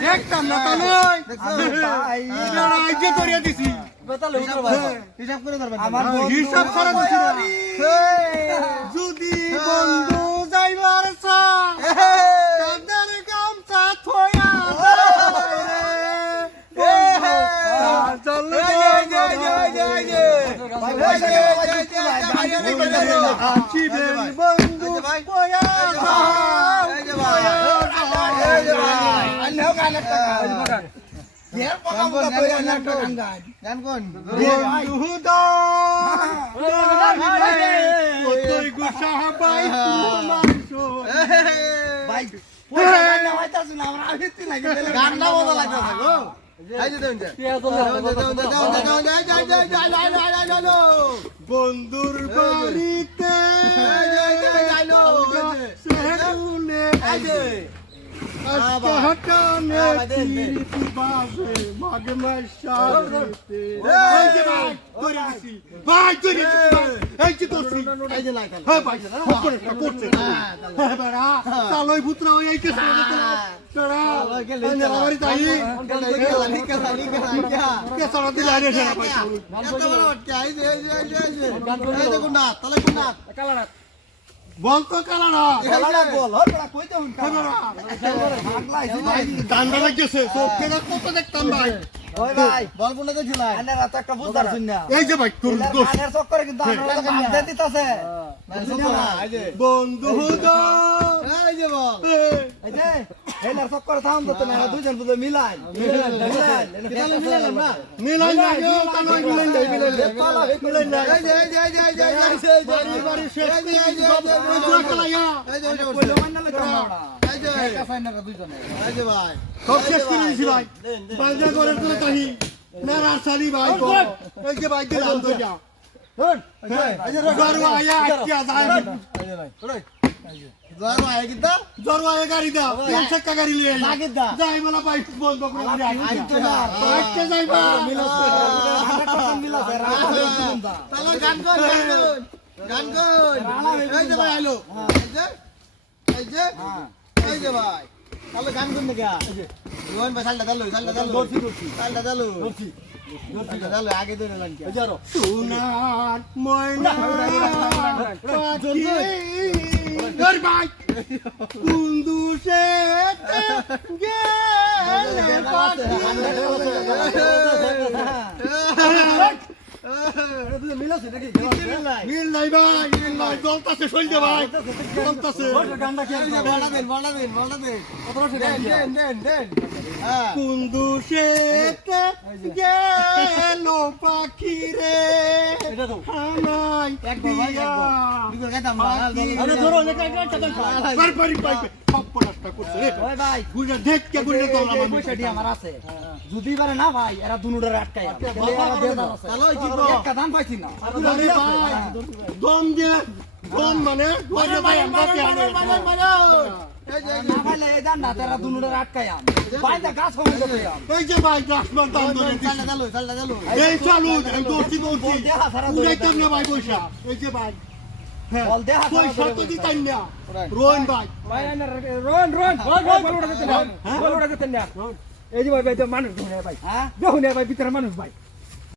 দেখতাম না তা নয় ভাই যে করিয়া দিছি হিসাব করে ধরবেন হিসাব করা দিছি না যদি বন্ধু যাইবার চা তাদের গামছা থইয়া বন্ধু বন্ধুর বাড়িতে বলতো কালারা ঠান্ডা লাগছে চোখে কত দেখতাম ভাই এই যে ভাই বন্ধু সব শেষ করে দিছি ভাই বাজা করে তুলে কাহি মেরা সালি ভাই এই যে ভাই দিলাম তো যা জরুয়া আয়া আটকিয়া যায় জরুয়া আয়া গাড়ি দাও 300 টাকা গাড়ি লিয়ে যাই বলা ভাই বন্ধ করে আটকে যাইবা তাহলে গান কর এই যে ভাই আইলো এই যে ভাই তাহলে গান করতে গিয়া রোহন ভাই সালটা দালো আগে ধরে লান কি সোনার ময়না ধর ভাই কুন্দুসে গেলে পাখি মিল নাই ভাই মিল নাই জলতাছে শৈলতে ভাই জলতাছে কুন্দুসে গেল পাখি রে হানাই যদি পারে না ভাই এরা দুনুডার আটকায় দাম পাইছি না দম দিয়ে দম মানে এই যে ভাই গাছ এই চালু দোষী উড়াইতাম না ভাই পয়সা এই যে ভাই পয়সা তো দিতাম না রোহন ভাই এই যে ভাই মানুষ ভাই দেখুন ভাই ভিতরে মানুষ ভাই